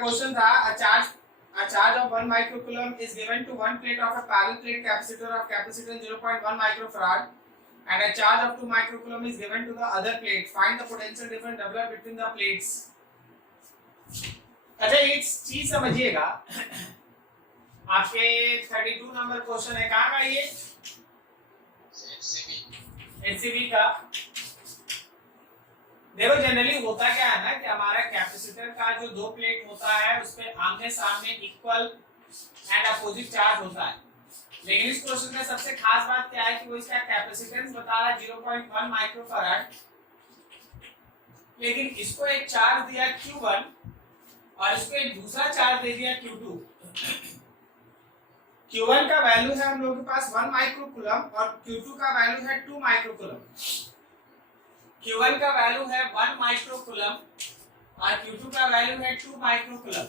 Question था a charge of 1 microcoulomb is given to one plate of a parallel plate capacitor of capacitance 0.1 microfarad and a charge of 2 microcoulomb is given to the other plate. Find the potential difference developed between the plates. अच्छा एक चीज समझिएगा, आपके 32 number question है, कहाँ का ये? HCB का। देखो जनरली होता क्या है ना कि हमारा कैपेसिटर का जो दो प्लेट होता है उस पे आमने सामने इक्वल एंड अपोजिट चार्ज होता है, लेकिन इस क्वेश्चन में सबसे खास बात क्या है कि वो इसका कैपेसिटेंस बता रहा है 0.1 माइक्रोफैराड, लेकिन इसको एक चार्ज दिया Q1 और इसको एक दूसरा चार्ज दे दिया Q2। Q1 का वैल्यू है हम लोग के पास 1 माइक्रोकूलम और Q2 का वैल्यू है 2 माइक्रोकूलम। Q1 का वैल्यू है 1 माइक्रोकूलम और Q2 का वैल्यू है 2 माइक्रोकूलम।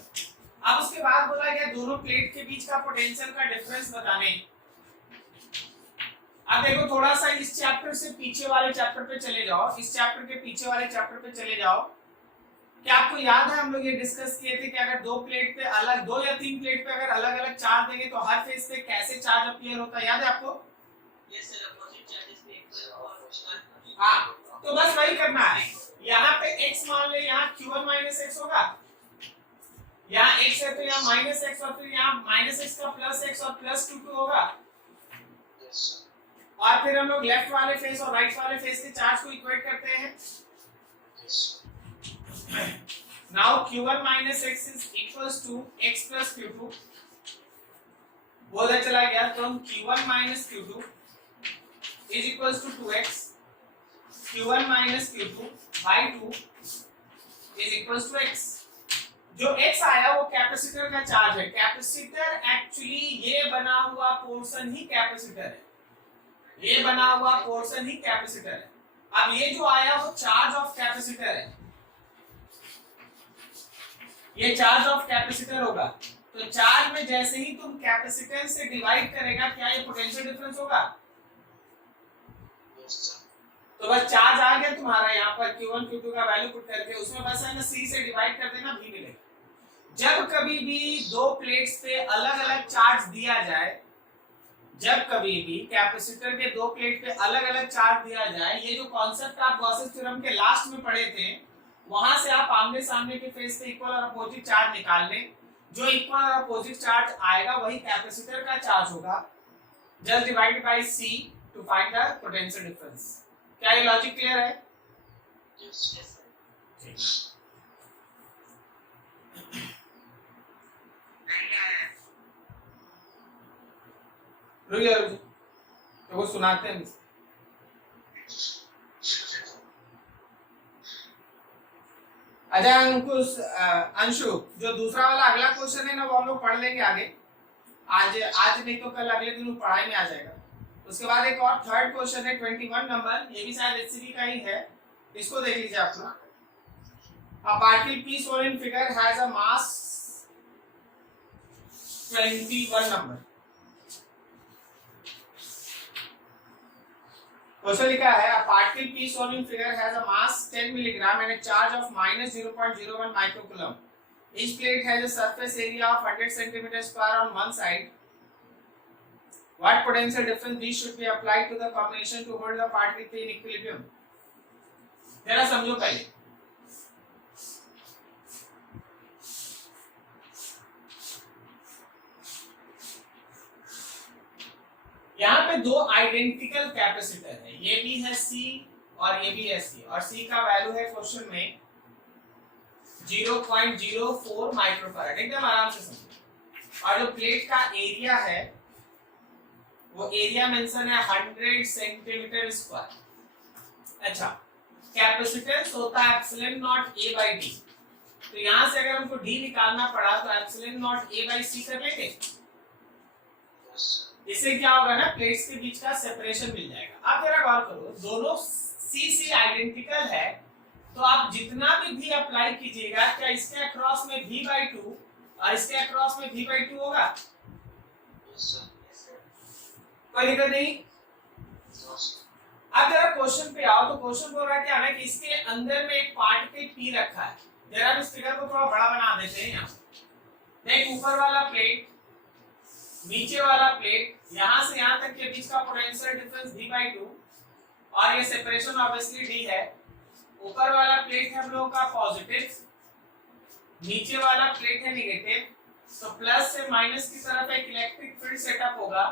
अब उसके बाद बोला गया दोनों प्लेट के बीच का पोटेंशियल का डिफरेंस बताने। अब देखो थोड़ा सा इस चैप्टर से पीछे वाले चैप्टर पे चले जाओ, इस चैप्टर के पीछे वाले चैप्टर पे चले जाओ। क्या आपको याद है हम लोग ये डिस्कस किए थे कि अगर दो प्लेट पे अलग, दो या तीन प्लेट पे अगर अलग अलग चार्ज देंगे तो हर फेज पे कैसे चार्ज अपीयर होता है, याद है आपको? यस सर, अपोजिट चार्जेस पे। हाँ, तो बस वही करना है। यहाँ पे x मान ले, यहाँ Q1 माइनस x होगा, यहाँ x है तो यहाँ माइनस x और फिर यहाँ माइनस x का प्लस x और प्लस Q2 होगा। और फिर हम लोग लेफ्ट वाले फेस और राइट वाले फेस के चार्ज को इक्वेट करते हैं। Now Q1 minus x is equals to x plus Q2। बोला चला गया तो हम Q1 minus Q2 is equals to 2x, Q1 minus Q2 by 2 is equals to x। जो x आया वो कैपेसिटर का चार्ज है। कैपेसिटर एक्चुअली ये बना हुआ पोर्शन ही कैपेसिटर है, ये बना हुआ पोर्शन ही कैपेसिटर है। अब ये जो आया वो चार्ज ऑफ कैपेसिटर है, ये चार्ज ऑफ कैपेसिटर होगा। तो चार्ज में जैसे ही तुम कैपेसिटेंस से डिवाइड करेगा क्या ये पोटेंशियल डिफरेंस होगा? तो बस चार्ज आ गया तुम्हारा यहाँ पर Q1 Q2 का वैल्यू पुट करके उसमें बस है ना C से डिवाइड कर देना, V मिलेगा। जब कभी भी दो प्लेट्स पे अलग अलग चार्ज दिया जाए, जब कभी भी कैपेसिटर के दो प्लेट पे अलग अलग चार्ज दिया जाए, ये जो कॉन्सेप्ट आप गॉसेस थ्योरम के लास्ट में पढ़े थे, वहां से आप आमने सामने के फेस पे इक्वल और अपोजिट चार्ज निकाल लें। जो इक्वल और अपोजिट चार्ज आएगा वही कैपेसिटर का चार्ज होगा। Just divide by C to find the potential difference. क्या ये लॉजिक क्लियर है? Yes sir. रुक तो वो सुनाते हैं। अच्छा अंकुश, अंशु, जो दूसरा वाला अगला क्वेश्चन है ना वो हम लोग पढ़ लेंगे आगे, आज नहीं तो कल अगले दिन पढ़ाई में आ जाएगा। उसके बाद एक और थर्ड क्वेश्चन है 21 नंबर, ये भी शायद एचसीबी का ही है, इसको देख लीजिए आप लोग। A particle P shown in figure has a mass 21 number. Question लिखा है a particle P shown in figure has a mass 10 milligram and a charge of minus 0.01 microcoulomb. Each plate has a surface area of 100 centimeter square on one side. What potential difference V should be applied to the combination to hold the particle P in equilibrium? जरा समझो पहले। यहाँ पे दो identical capacitor है, ये भी है C और ये भी है C, और C का वैल्यू है क्वेश्चन में 0.04 माइक्रोफैराड, एकदम आराम से समझो। और जो प्लेट का एरिया है वो एरिया मेंशन है 100 सेंटीमीटर स्क्वायर। अच्छा, कैपेसिटेंस होता है epsilon not A by D, तो यहाँ से अगर हमको D निकालना पड़ा तो epsilon not A by C कर लेंगे। इससे क्या होगा ना, प्लेट्स के बीच का सेपरेशन मिल जाएगा। अब जरा गौर करो, दोनों C आइडेंटिकल है, तो आप जितना भी अप्लाई कीजिएगा, क्या इसके अक्रॉस में V by 2 और इसके अक्रॉस में V by 2 होगा? कोई दिक्कत नहीं। अब जरा क्वेश्चन पे आओ, तो क्वेश्चन बोल रहा है कि इसके अंदर में एक पार्टिकल P रखा है। जरा इस फिगर को थोड़ा बड़ा बना देते हैं यहाँ। देख ऊपर वाला प्लेट, नीचे वाला प्लेट, यहां से यहां तक के बीच का पोटेंशियल डिफरेंस v/2 और ये सेपरेशन ऑब्वियसली d है। ऊपर वाला प्लेट है हम लोगों का पॉजिटिव, नीचे वाला प्लेट है नेगेटिव, तो प्लस से माइनस की तरफ एक इलेक्ट्रिक फील्ड सेटअप होगा।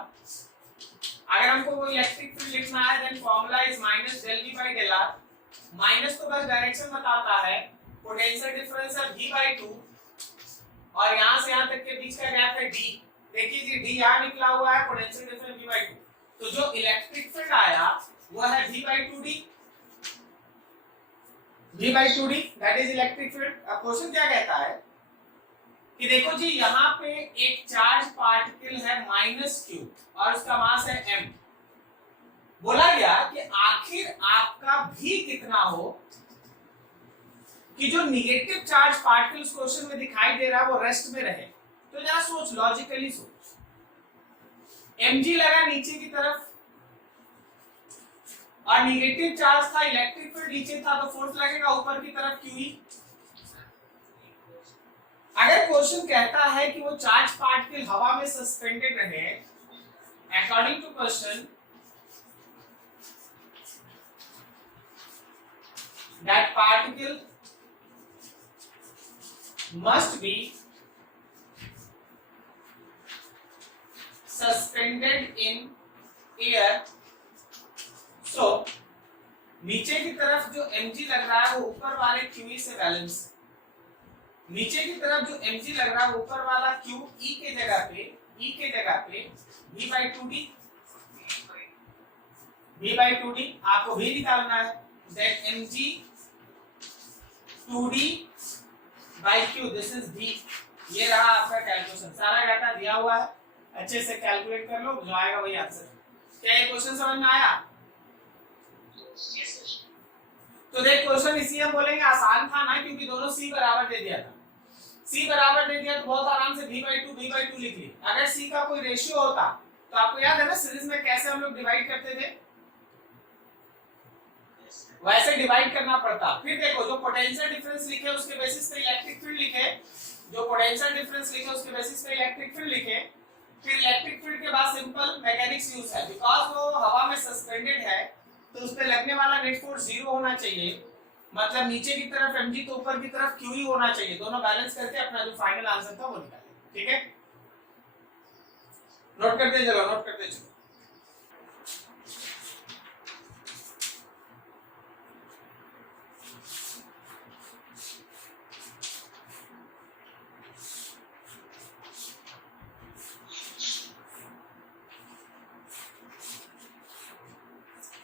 अगर हमको वो इलेक्ट्रिक फील्ड लिखना है then formula is minus del v by del r। Minus तो बस डायरेक्शन बताता है, पोटेंशियल डिफरेंस है v/2 और यहां से यहां तक के बीच का गैप है d। देखिए जी d यहां निकला हुआ है, पोटेंशियल डिफरेंस v/2, तो जो इलेक्ट्रिक फील्ड आया वो है v/2d, v/2d that is electric field. अब क्वेश्चन क्या कहता है कि देखो जी यहाँ पे एक चार्ज पार्टिकल है -q और उसका मास है m। बोला गया कि आखिर आपका v कितना हो कि जो निगेटिव चार्ज पार्टिकल्स क्वेश्चन में दिखाई दे रहा है वो रेस्ट में रहे। तो जरा सोच, लॉजिकली सोच, mg लगा नीचे की तरफ और निगेटिव चार्ज था, इलेक्ट्रिक फील्ड नीचे था, तो फोर्स लगेगा ऊपर की तरफ QE। अगर क्वेश्चन कहता है कि वो चार्ज पार्टिकल हवा में सस्पेंडेड रहे, according to question that particle must be suspended in air, so नीचे की तरफ जो mg लग रहा है वो ऊपर वाले QE से बैलेंस, नीचे की तरफ जो mg लग रहा है ऊपर वाला q e के जगह पे v/2d, आपको v निकालना है, that mg 2d by q, this is v। ये रहा आपका कैलकुलेशन, सारा डाटा दिया हुआ है, अच्छे से कैलकुलेट कर लो, जो आएगा वही आंसर। क्या ये क्वेश्चन समझ में आया? तो देख क्वेश्चन इसलिए हम बोलेंगे आसान था ना क्योंकि दोनों c बराबर दे दिया था, c बराबर दे दिया तो बहुत आराम से v/2 लिख ली। अगर c का कोई रेशियो होता तो आपको याद है ना सीरीज में कैसे हम लोग डिवाइड करते थे, वैसे डिवाइड करना पड़ता। फिर देखो जो पोटेंशियल डिफरेंस लिखे उसके बेसिस पे इलेक्ट्रिक फील्ड लिखे, जो पोटेंशियल डिफरेंस लिखे उसके बेसिस पे इलेक्ट्रिक फील्ड लिखे, फिर इलेक्ट्रिक फील्ड के बाद सिंपल मैकेनिक्स यूज है, बिकॉज वो हवा में सस्पेंडेड है तो उस पे लगने वाला नेट फोर्स 0 होना चाहिए, मतलब नीचे की तरफ mg तो ऊपर की तरफ QE होना चाहिए, दोनों बैलेंस करके अपना जो फाइनल आंसर था वो निकालें। ठीक है, नोट करते चलो।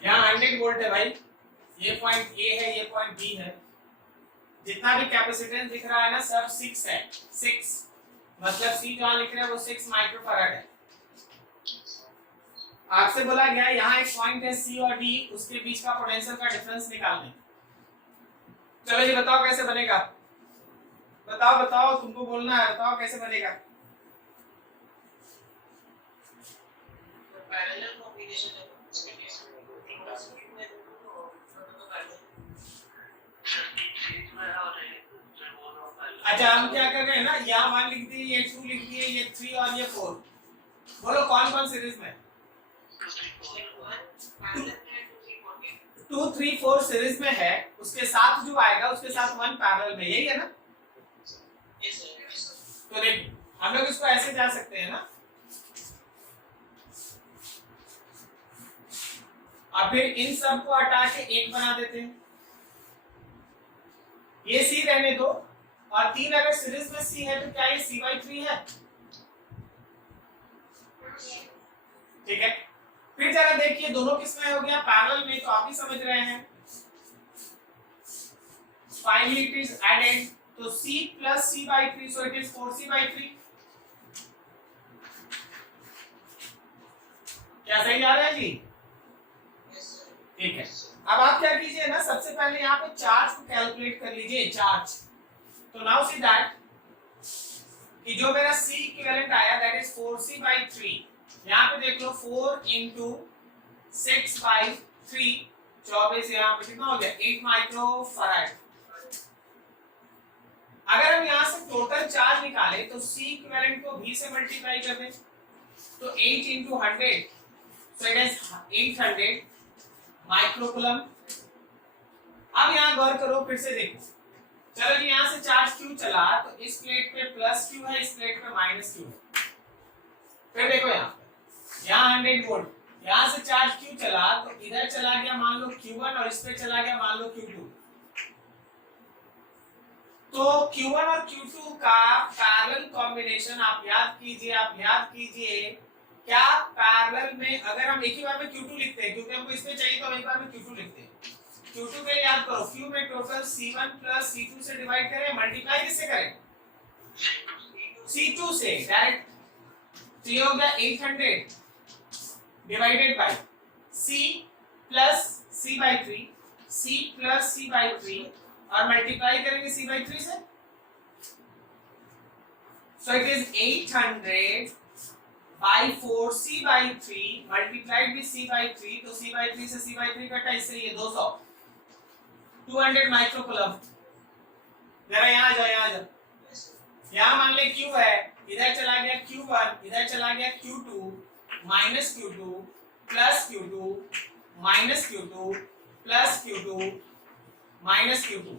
यहाँ 100 वोल्ट है भाई, ये पॉइंट A है, ये पॉइंट B है, जितना भी कैपेसिटेंस दिख रहा है ना सब 6 है, 6 मतलब C जहाँ लिख रहे हैं वो 6 माइक्रोफैराड है। आपसे बोला गया यहाँ एक पॉइंट है C और D, उसके बीच का पोटेंशियल का डिफरेंस निकालने। चलो ये बताओ कैसे बनेगा, बताओ तुमको बोलना है, बताओ कैसे बनेगा। पैरेलल कॉम्बिनेशन है, अच्छा हम क्या कर रहे हैं ना, यहाँ 1 लिख दिए, ये 2 लिख दिए, ये 3 और ये 4। बोलो कौन कौन सीरीज में? 2 3 4 सीरीज में है, उसके साथ जो आएगा उसके साथ 1 पैरेलल में, यही है ना। तो देखो हम लोग इसको ऐसे जा सकते हैं ना, और फिर इन सब को हटा के एक बना देते हैं, ये C रहने दो, और 3 अगर सीरीज में C है तो क्या ये C/3 है? ठीक है, फिर जरा देखिए दोनों किसमें हो गया, पैरेलल में, तो आप ही समझ रहे हैं। फाइनली इट इज एडेड, तो C plus C/3, so it is 4C/3। क्या सही जा रहा है जी? ठीक है, अब आप क्या कीजिए ना, सबसे पहले यहाँ पे चार्ज को कैलकुलेट कर लीजिए, चार्ज। तो नाउ सी दैट कि जो मेरा C इक्विवेलेंट आया दैट इज 4C/3, यहाँ पे देख लो 4 into 6/3, 24, यहाँ पे कितना हो गया 8 माइक्रोफैराड। अगर हम यहाँ से टोटल चार्ज निकाले तो C इक्विवेलेंट को V से मल्टीप्लाई कर दें तो 8 into 100 so it is 800 microcoulomb. अब यहाँ गौर करो, फिर से देखो, चलो जी यहाँ से चार्ज Q चला तो इस प्लेट पे प्लस Q है, इस प्लेट पे माइनस Q है। फिर देखो यहाँ 100 वोल्ट, यहाँ से चार्ज Q चला तो इधर चला गया मान लो Q1 और इस पे चला गया मान लो Q2। तो Q1 और Q2 का पैरेलल कॉम्बिनेशन आप याद कीजिए क्या पैरेलल में अगर हम एक ही बार में Q2 लिखते हैं क्योंकि हमको इसमें चाहिए तो हम एक बार में Q2 लिखते हैं। Q2 के लिए याद करो Q में टोटल C1 प्लस C2 से डिवाइड करें, मल्टीप्लाई किससे करें? C2 से डायरेक्ट, तो ये हो गया 800 divided by C plus C by 3, C plus C by 3 और मल्टीप्लाई करेंगे C by 3 से, so it is 800 by 4 C by 3 multiplied with C by 3, तो C by 3 से C by 3 कटा, इससे ये 200 200 माइक्रोकूलम। जरा यहाँ जाओ यहाँ मान ले Q है, इधर चला गया Q1, इधर चला गया Q2 minus Q2 plus Q2 minus Q2 plus Q2 minus Q2,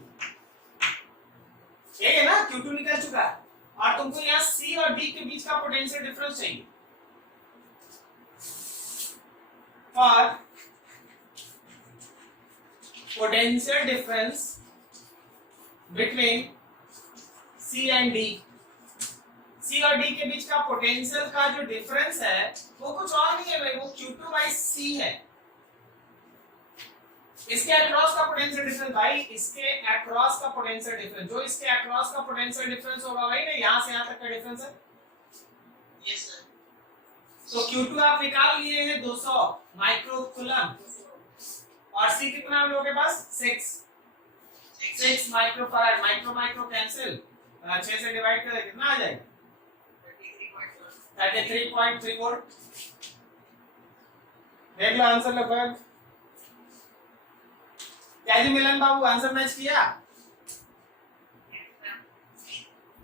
ठीक है ना? Q2 निकल चुका है और तुमको यहाँ C और D के बीच का पोटेंशियल डिफरेंस चाहिए। For potential difference between C and D, C और D के बीच का पोटेंशियल का जो डिफरेंस है वो कुछ और नहीं है भाई, वो Q2 by C है। इसके अक्रॉस का पोटेंशियल डिफरेंस भाई, इसके अक्रॉस का पोटेंशियल डिफरेंस, जो इसके अक्रॉस का पोटेंशियल डिफरेंस होगा भाई ना, यहाँ से यहाँ तक का डिफरेंस है। Yes sir. तो Q2 आप निकाल लिए हैं 200 माइक्रोकूलम और C कितना हम लोगों के पास 6 माइक्रोफैराड, माइक्रो कैंसिल, 6 से डिवाइड करें कितना आ जाएगा 33.3 वोल्ट। देख लो आंसर लगभग। क्या जी मिलन बाबू आंसर मैच किया?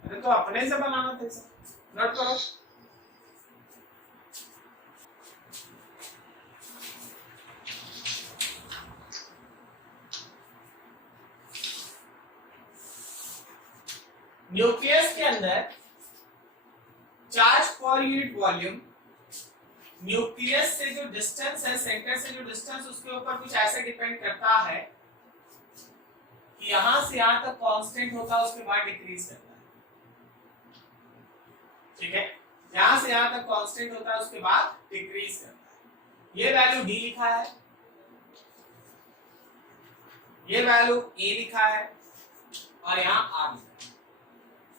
अरे तो अपने से बनाना था, नोट करो। न्यूक्लियस के अंदर charge per unit volume, nucleus से जो डिस्टेंस है, सेंटर से जो डिस्टेंस, उसके ऊपर कुछ ऐसे डिपेंड करता है कि यहां से यहां तक कांस्टेंट होता है, उसके बाद डिक्रीज करता है, ठीक है? यहां से यहां तक कांस्टेंट होता है, उसके बाद डिक्रीज करता है। ये वैल्यू D लिखा है, ये वैल्यू A लिखा है और यहाँ R लिखा है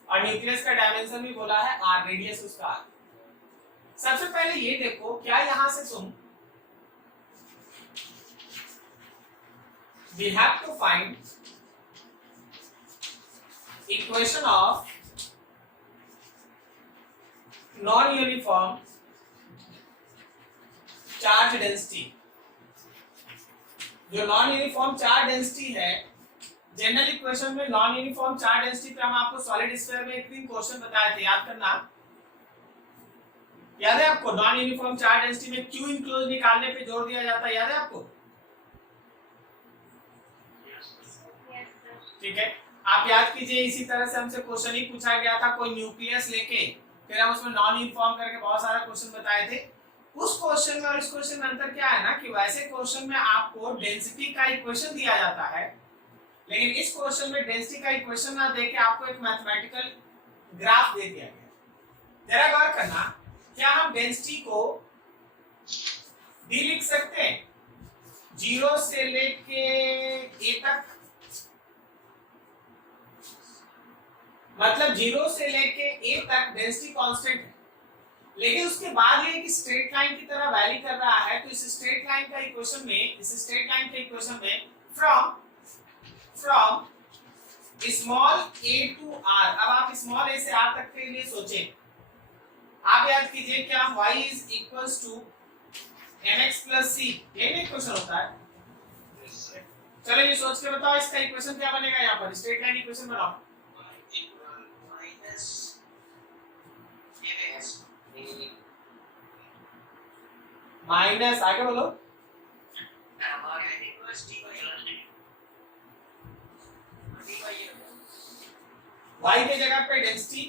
और न्यूक्लियस का डायमेंशन भी बोला है R, रेडियस उसका R। सबसे पहले ये देखो, क्या यहां से तुम we have to find equation of non-uniform charge density। जो नॉन यूनिफॉर्म चार्ज डेंसिटी है, जनरल इक्वेशन में नॉन यूनिफॉर्म चार्ज डेंसिटी पे हम आपको सॉलिड स्फीयर में एक दिन क्वेश्चन बताए थे, याद करना। याद है आपको? नॉन यूनिफॉर्म चार्ज डेंसिटी में Q इंक्लोज निकालने पे जोर दिया जाता है, याद है आपको? ठीक है, आप याद कीजिए। इसी तरह से हमसे क्वेश्चन ही पूछा गया था, कोई न्यूक्लियस लेके फिर हम उसमें नॉन यूनिफॉर्म करके बहुत सारा क्वेश्चन बताए थे। उस क्वेश्चन में और इस क्वेश्चन में अंतर क्या है ना, कि वैसे क्वेश्चन में आपको डेंसिटी का इक्वेशन दिया जाता है, लेकिन इस क्वेश्चन में डेंसिटी का इक्वेशन ना देके आपको एक मैथमेटिकल ग्राफ दे दिया गया। जरा गौर करना, क्या हम डेंसिटी को D लिख सकते हैं 0 से लेके A तक? मतलब 0 से लेके A तक डेंसिटी कांस्टेंट है, लेकिन उसके बाद ये कि स्ट्रेट लाइन की तरह वैरी कर रहा है, तो इस स्ट्रेट लाइन का इक्वेशन में, from small a to r, अब आप स्मॉल a से r तक के लिए सोचें। आप याद कीजिए क्या y is equals to mx plus c, ये नहीं इक्वेशन होता है? चलो ये सोच के बताओ, इसका इक्वेशन क्या बनेगा? यहाँ पर स्ट्रेट लाइन इक्वेशन बनाओ। माइनस, आगे बोलो। y के जगह पे डेंसिटी,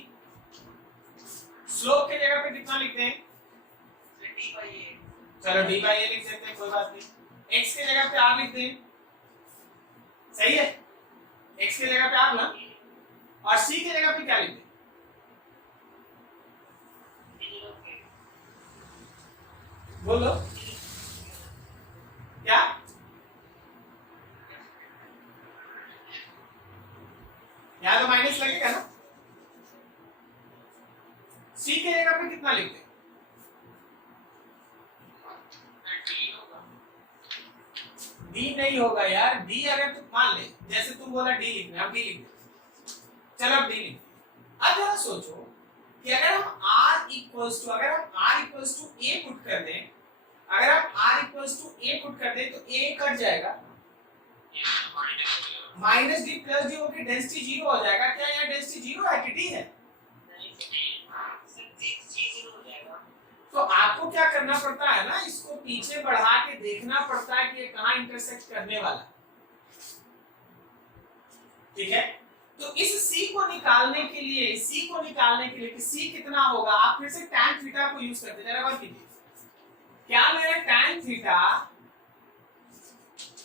स्लोप के जगह पे कितना लिखते हैं? चलो डी बाई ए लिख सकते हैं, कोई बात नहीं। x के जगह पे r लिखते हैं, सही है, x के जगह पे r ना, और c के जगह पे क्या लिखते हैं? बोलो क्या? यहाँ तो माइनस लगेगा ना। सी के जगह पे कितना लिखते हैं? डी नहीं होगा यार, डी अगर तुम मान ले, जैसे तुम बोला डी लिखना, अब डी लिख दे। चलो अब डी लिख। अब जरा सोचो कि अगर हम r equals to a put कर दें, अगर हम r equals to a put कर दें तो a कट जाएगा, माइनस डी प्लस डी होकर डेंसिटी जीरो हो जाएगा। क्या यहाँ डेंसिटी जीरो है कि डी है? तो आपको क्या करना पड़ता है ना, इसको पीछे बढ़ा के देखना पड़ता है कि ये कहाँ इंटरसेक्ट करने वाला, ठीक है। तो इस c को निकालने के लिए कि c कितना होगा, आप फिर से tan थीटा को यूज करते, जरा गौर कीजिए। क्या मेरा tan theta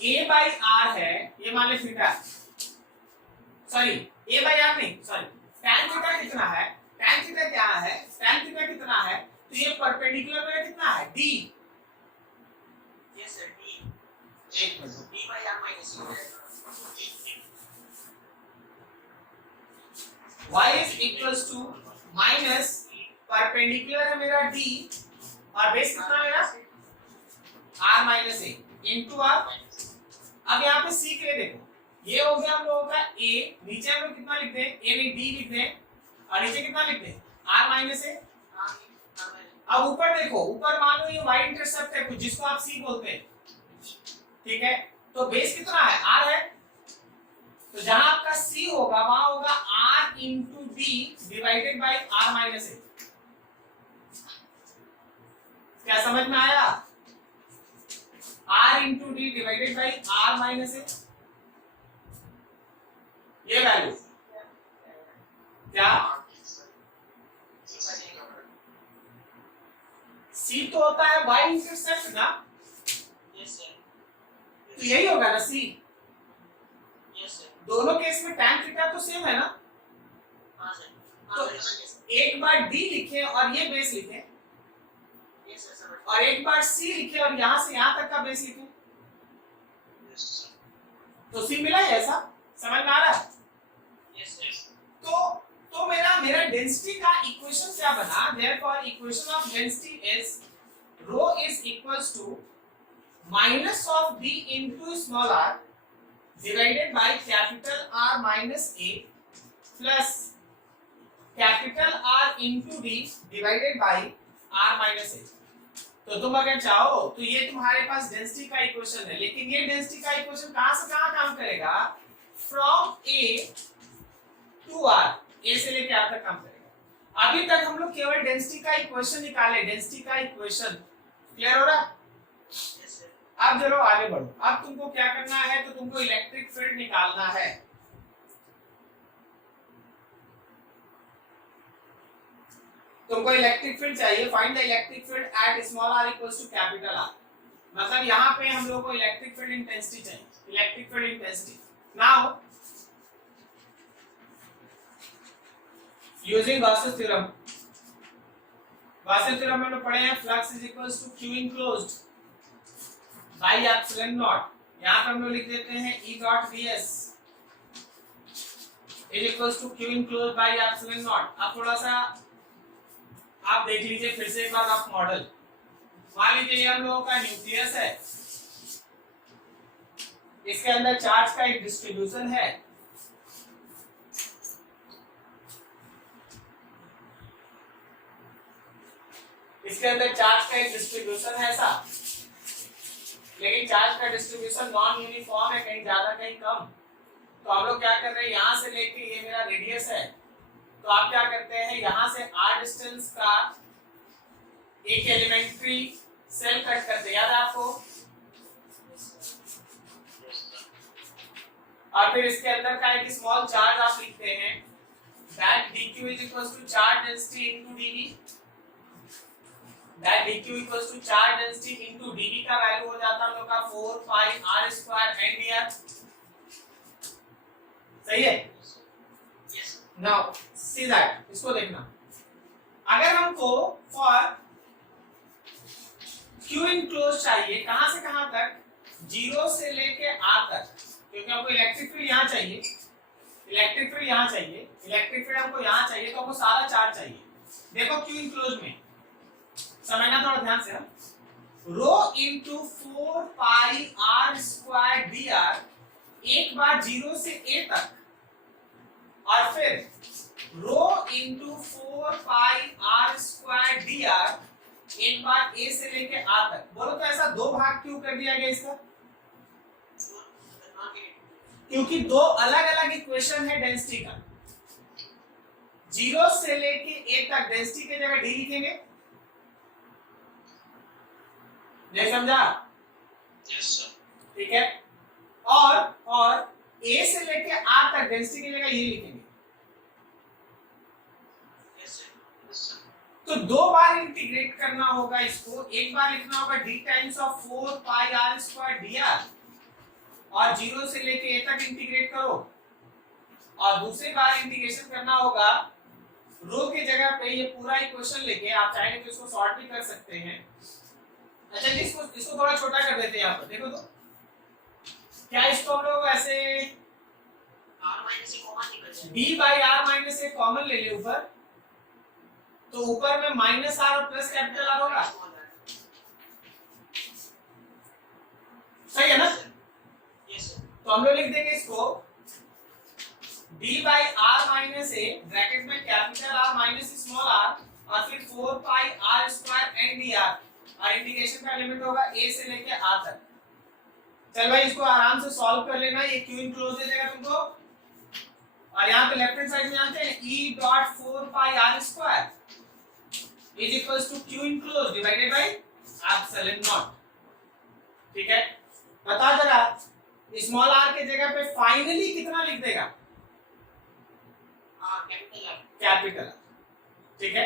a by r है, ये मान ले theta, sorry a by r नहीं, सॉरी tan थीटा कितना है, tan थीटा क्या है, tan थीटा कितना है, तो ये परपेंडिकुलर में कितना है, d। यस सर, d एक minute, d by r minus y is equals to minus perpendicular है मेरा d और बेस कितना मेरा r minus a into r। अब यहाँ पे c के लिए देखो, ये हो गया हम लोगों का a, नीचे हम लोग कितना लिखते हैं, a नहीं d लिखते हैं, और नीचे कितना लिखते हैं, r माइनस a। अब ऊपर देखो, ऊपर मान लो ये y इंटरसेप्ट है कुछ, जिसको आप c बोलते हैं, ठीक है। तो बेस कितना है, r है, तो जहां आपका c होगा वहां होगा r into d divided by r minus a. क्या समझ में आया? r into d divided by r minus a, ये वैल्यू क्या, c तो होता है y इंटरसेप्ट ना, यस सर, तो यही होगा ना c। यस सर, दोनों केस में tan थीटा तो सेम है ना, हां सर, तो एक बार d लिखे और ये बेस लिखे, यस सर, और एक बार c लिखे और यहां से यहां तक का बेस लिखे, यस सर, तो c मिला है, ऐसा समझ में आ रहा है? यस सर, तो मेरा डेंसिटी का इक्वेशन क्या बना, therefore equation of density is rho is equals to minus of d into small r divided by capital R minus a plus capital R into d divided by R minus a। तो तुम अगर चाहो तो ये तुम्हारे पास density का equation है, लेकिन ये डेंसिटी का इक्वेशन कहां से कहां काम करेगा, from a to r, a से लेके r तक काम करेगा। अभी तक हम लोग केवल डेंसिटी का इक्वेशन निकाले, डेंसिटी का इक्वेशन क्लियर हो रहा? यस सर, अब चलो आगे बढ़ो। अब तुमको क्या करना है, तो तुमको इलेक्ट्रिक फील्ड निकालना है। तुमको इलेक्ट्रिक फील्ड चाहिए, find the electric field at small r equals to capital R। मतलब यहाँ पे हम लोगों को इलेक्ट्रिक फील्ड इंटेंसिटी चाहिए, electric field intensity. Now using Gauss's theorem, Gauss's theorem में पढ़े हैं, flux is equals to q enclosed by epsilon naught. यहाँ पे हम लोग लिख देते हैं E dot ds is equals to q enclosed by epsilon naught. अब थोड़ा सा आप देख लीजिए फिर से एक बार रफ मॉडल। मान लीजिए ये हम लोगों का न्यूक्लियस है, इसके अंदर चार्ज का एक डिस्ट्रीब्यूशन है, इसके अंदर चार्ज का एक डिस्ट्रीब्यूशन है ऐसा, लेकिन चार्ज का डिस्ट्रीब्यूशन नॉन यूनिफॉर्म है, कहीं ज्यादा कहीं कम। तो हम लोग क्या कर रहे हैं, यहां से लेके ये मेरा रेडियस है, तो आप क्या करते हैं, यहां से r डिस्टेंस का एक एलिमेंट्री सेल कट करते, याद है आपको? और फिर इसके अंदर का एक स्मॉल चार्ज आप लिखते हैं, that dq is equals to charge density into dv, that dq equals to charge density into dv का वैल्यू हो जाता है हम लोग का 4 pi r square n dr। सही है? नाउ सी दैट, इसको देखना, अगर हमको फॉर q इनक्लोज चाहिए कहां से कहां तक, 0 से लेके r तक, क्योंकि हमको इलेक्ट्रिक फील्ड यहां चाहिए, इलेक्ट्रिक फील्ड यहां चाहिए, इलेक्ट्रिक फील्ड हमको यहां चाहिए, तो हमको सारा चार्ज चाहिए। देखो q इनक्लोज में समझना थोड़ा ध्यान से, rho into 4 pi r square dr, एक बार 0 से a तक, और फिर rho into 4 pi r square dr, एक बार a से लेके r तक। बोलो तो ऐसा दो भाग क्यों कर दिया गया इसका? क्योंकि दो अलग अलग इक्वेशन है डेंसिटी का। 0 से लेके a तक डेंसिटी की जगह d लिखेंगे, नहीं समझा? Yes sir. ठीक है, और a से लेके r तक डेंसिटी की जगह ये लिखेंगे। Yes sir. तो दो बार इंटीग्रेट करना होगा इसको, एक बार लिखना होगा d times of 4 pi r square dr, और 0 से लेके a तक इंटीग्रेट करो, और दूसरी बार इंटीग्रेशन करना होगा रो की जगह पे ये पूरा इक्वेशन लेके, आप चाहेंगे तो इसको सॉर्ट भी कर सकते हैं। अच्छा जी, इसको थोड़ा छोटा कर देते हैं यहाँ पर, देखो तो क्या इसको हम लोग ऐसे r माइनस से कॉमन निकल जाए, d by r minus a common ले ले ऊपर, तो ऊपर में माइनस r और प्लस कैपिटल r होगा, सही है ना? Yes sir. तो हम लोग लिख देंगे इसको d by r minus a, bracket में capital R minus small r, और फिर 4 pi r square n dr, और इंटीग्रेशन का लिमिट होगा a से लेके r तक। चल भाई इसको आराम से सॉल्व कर लेना, ये q इनक्लोज दे देगा तुमको, और यहाँ पे लेफ्ट हैंड साइड में जानते हैं e dot 4 pi r square is equals to q enclose divided by epsilon naught. ठीक है, बता जरा स्मॉल r के जगह पे फाइनली कितना लिख देगा? Capital R। ठीक है,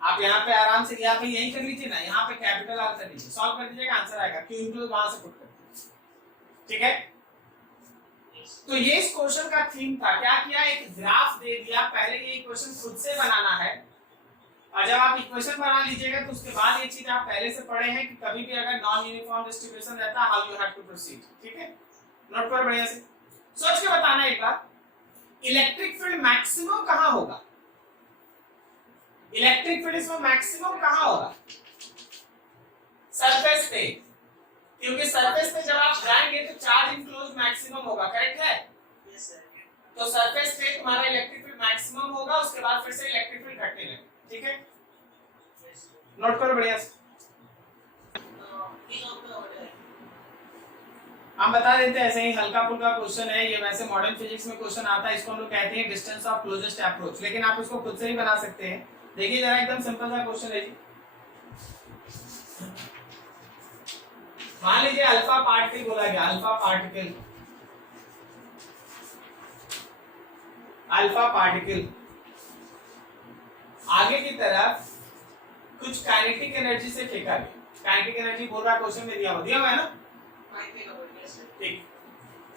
आप यहाँ पे आराम से यहाँ पे यही कर लीजिए ना, यहाँ पे कैपिटल R कर लीजिए, सॉल्व कर दीजिएगा, आंसर आएगा, q इनक्लोज वहां से पुट कर दीजिए। ठीक है, तो ये इस क्वेश्चन का थीम था। क्या किया, एक ग्राफ दे दिया, पहले ये इक्वेशन खुद से बनाना है, और जब आप इक्वेशन बना लीजिएगा तो उसके बाद ये चीज आप पहले से पढ़े हैं कि कभी भी अगर नॉन यूनिफॉर्म डिस्ट्रीब्यूशन रहता है, how you have to proceed. ठीक है, नोट करो बढ़िया से, सोच के बताना एक बार, इलेक्ट्रिक फील्ड मैक्सिमम कहां होगा? इलेक्ट्रिक फील्ड इसमें मैक्सिमम कहां होगा? सरफेस पे, क्योंकि सरफेस पे जब आप जाएंगे तो चार्ज इनक्लोज मैक्सिमम होगा, करेक्ट है? Yes sir. तो सरफेस पे तुम्हारा इलेक्ट्रिक फील्ड मैक्सिमम होगा, उसके बाद फिर से इलेक्ट्रिक फील्ड घटने लगेगा। ठीक है, यस सर। नोट करो बढ़िया से। हम बता देते हैं, ऐसे ही हल्का फुल्का क्वेश्चन है ये, वैसे मॉडर्न फिजिक्स में क्वेश्चन आता है, इसको हम लोग कहते हैं डिस्टेंस ऑफ क्लोजेस्ट अप्रोच, लेकिन आप इसको खुद से ही बना सकते हैं। देखिए जरा, एकदम सिंपल सा क्वेश्चन है जी। मान लीजिए अल्फा पार्टिकल बोला गया, अल्फा पार्टिकल, अल्फा पार्टिकल आगे की तरफ कुछ काइनेटिक एनर्जी से फेंका गया। काइनेटिक एनर्जी बोल रहा क्वेश्चन में दिया हुआ है ना? ठीक,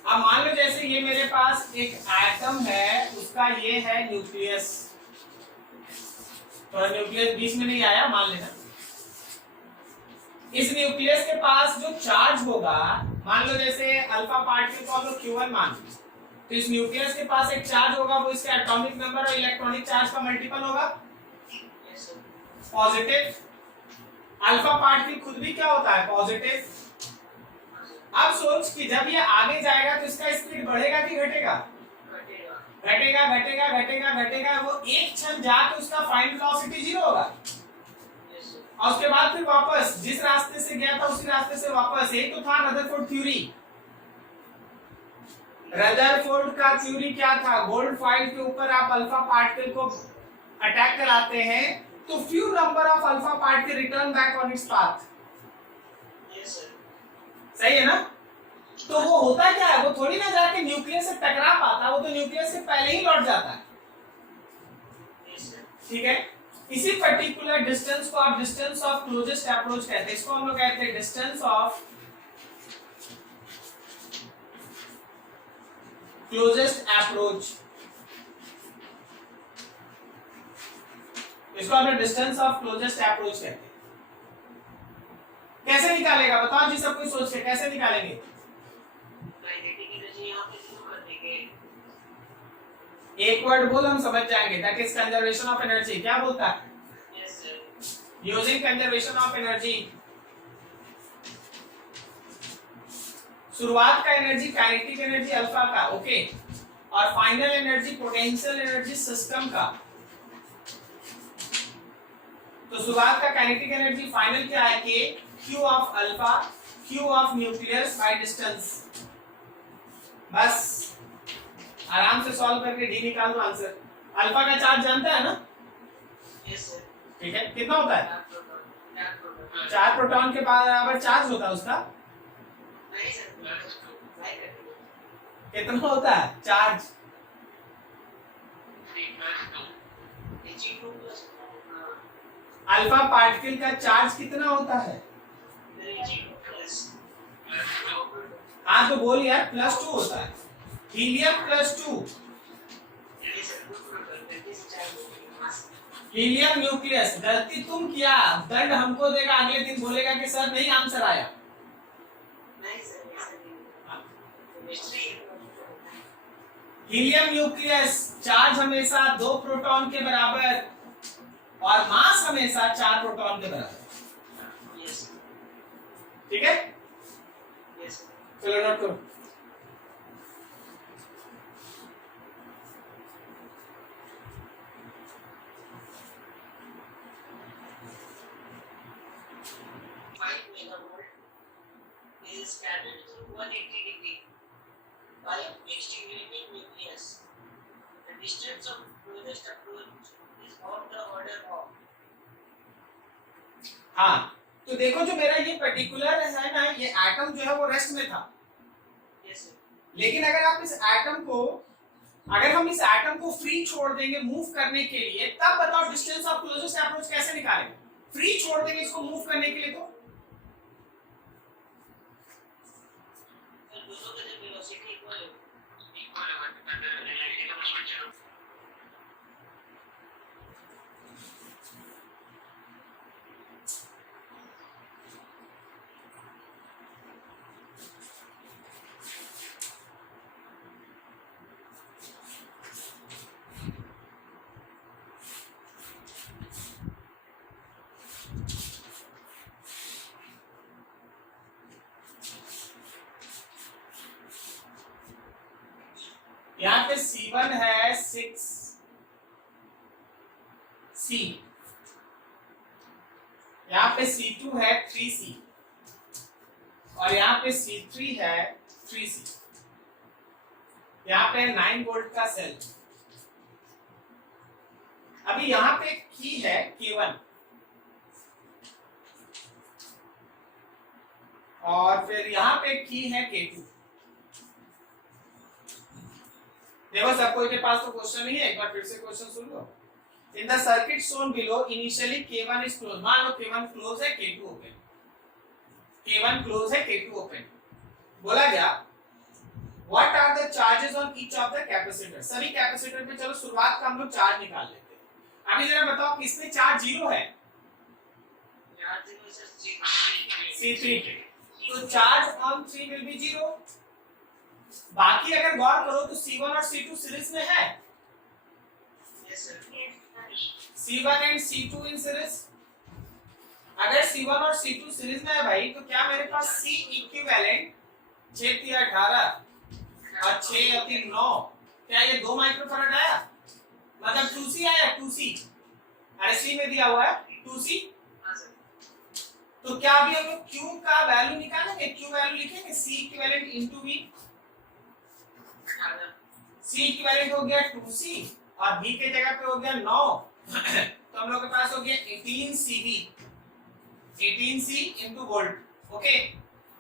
अब मान लो जैसे ये मेरे पास एक एटम है, उसका ये है न्यूक्लियस, तो न्यूक्लियस बीच में नहीं आया मान लेना। इस न्यूक्लियस के पास जो चार्ज होगा, मान लो जैसे अल्फा पार्टिकल को हम लोग Q1 मान लो, तो इस न्यूक्लियस के पास एक चार्ज होगा, वो इसके एटॉमिक नंबर और इलेक्ट्रॉनिक चार्ज का मल्टीपल होगा, पॉजिटिव। अल्फा पार्टिकल खुद भी क्या होता है, पॉजिटिव। अब सोच कि जब ये आगे जाएगा तो इसका स्पीड बढ़ेगा कि घटेगा? घटेगा, घटेगा, घटेगा, घटेगा, वो एक क्षण जाके उसका फाइनल वेलोसिटी 0 होगा, और उसके बाद फिर वापस जिस रास्ते से गया था उसी रास्ते से वापस। यही तो था रदरफोर्ड थ्योरी। रदरफोर्ड का थ्योरी क्या था? गोल्ड फॉइल के ऊपर आप अल्फा पार्टिकल को अटैक कराते हैं तो few number of alpha particle return back on its path. Yes, sir. सही है ना? तो वो होता क्या है, वो थोड़ी ना जाके न्यूक्लियस से टकरा पाता, वो तो न्यूक्लियस से पहले ही लौट जाता है. Yes, sir. ठीक है. इसी पर्टिकुलर डिस्टेंस को आप डिस्टेंस ऑफ क्लोजेस्ट अप्रोच कहते हैं. इसको हम लोग कहते हैं डिस्टेंस ऑफ क्लोजेस्ट अप्रोच. इसको हम लोग डिस्टेंस ऑफ क्लोजेस्ट अप्रोच कहते हैं. कैसे निकालेगा बताओ जी, सब कोई सोच के कैसे निकालेंगे? Kinetic energy यहाँ पे शुरू कर देंगे. एक वर्ड बोल हम समझ जाएंगे. That is conservation of energy. क्या बोलता है? Yes, sir. Using conservation of energy. शुरुआत का एनर्जी काइनेटिक एनर्जी अल्फा का, ओके, और final energy potential energy system का. तो शुरुआत का काइनेटिक एनर्जी, फाइनल क्या है? के Q of alpha Q of nucleus by distance. बस आराम से सॉल्व करके डी निकाल दो आंसर. अल्फा का चार्ज जानता है ना? Yes, sir. ठीक है. कितना होता है? 4 proton. 4 proton. 4 प्रोटॉन के बराबर चार्ज होता है उसका. नहीं sir. Try करेंगे. कितना होता है चार्ज? 3 plus 2. अल्फा पार्टिकल का चार्ज कितना होता है? 3 plus. हाँ तो बोल यार, +2 होता है. Helium +2. Yes, sir. 2 proton. 36 charge. Helium nucleus. गलती तुम किया, दंड हमको देगा. अगले दिन बोलेगा कि सर नहीं आंसर आया. नहीं sir. ऐसा नहीं. Chemistry. हीलियम न्यूक्लियस चार्ज हमेशा 2 प्रोटॉन के बराबर और मास हमेशा 4 प्रोटॉन के बराबर. Yes. ठीक है, Yes. चलो नोट करो. Is scattered through 180 degree by extremely nucleus. The distance of closest approach is of the order of. हाँ तो देखो, जो मेरा ये पर्टिकुलर है ना, ये एटम जो है वो रेस्ट में था. Yes, sir. लेकिन अगर आप इस एटम को, अगर हम इस एटम को फ्री छोड़ देंगे मूव करने के लिए, तब बताओ डिस्टेंस ऑफ क्लोजेस्ट अप्रोच कैसे निकालेंगे? फ्री छोड़ देंगे इसको मूव करने के लिए तो तो दोनों का जब वेलोसिटी इक्वल है. यहाँ पे C1 है 6 C, यहाँ पे C2 है 3C और यहाँ पे C3 है 3C. यहाँ पे 9 वोल्ट का सेल. अभी यहाँ पे की है K1 और फिर यहाँ पे की है K2. देखो सब कोई के पास तो क्वेश्चन नहीं है, एक बार फिर से question soon low. In the circuit shown below initially K1 is close. मान लो K1 क्लोज है, K2 ओपन. K1 क्लोज है, K2 ओपन. बोला गया what are the charges on each of the capacitor. सभी कैपेसिटर पे चलो शुरुआत का हम लोग चार्ज निकाल लेते हैं. अभी जरा बताओ किसमें चार्ज 0 है? C3 पे. तो चार्ज ऑन 3 विल बी 0. बाकी अगर गौर करो तो C1 और C2 सीरीज में है. Yes, sir. C1 and C2 in series. अगर C1 और C2 सीरीज में है भाई, तो क्या मेरे पास C इक्विवेलेंट 6 3 18 और 6 या 3 9, क्या ये 2 माइक्रोफैराड आया? मतलब 2C आया. 2C अरे C में दिया हुआ है 2C. हाँ सर. तो क्या अभी हम लोग Q का वैल्यू निकालेंगे? Q वैल्यू लिखेंगे C equivalent into V. C equivalent हो गया 2C और V के जगह पे हो गया 9. तो तो हम लोग के पास हो गया 18 CV, 18 C into volt. Okay,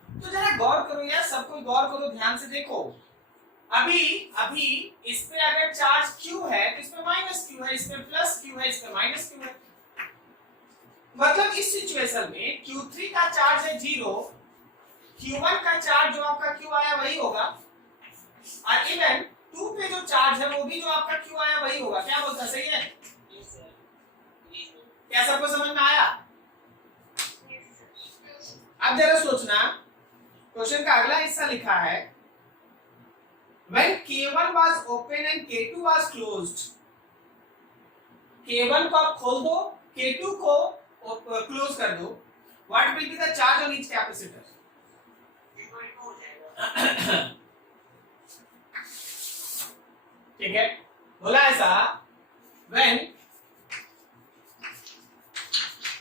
तो जरा गौर करो यार, सब कोई गौर करो, ध्यान से देखो। अभी अभी इस पे अगर चार्ज Q है तो इसमें माइनस Q है, इसमें प्लस Q है, इसमें माइनस Q है। मतलब इस सिचुएशन में Q3 का चार्ज है 0, Q1 का चार्ज जो आपका Q आया वही होगा, और इवन 2 पे जो चार्ज है वो भी जो आपका Q आया वही होगा। क्या बोलता है, सही है? क्या सबको समझ में आया? अब जरा सोचना, क्वेश्चन का अगला हिस्सा लिखा है when K1 was open and K2 was closed, K1 को आप खोल दो, K2 को क्लोज कर दो, what will be the charge on each capacitor? ठीक है, बोला ऐसा when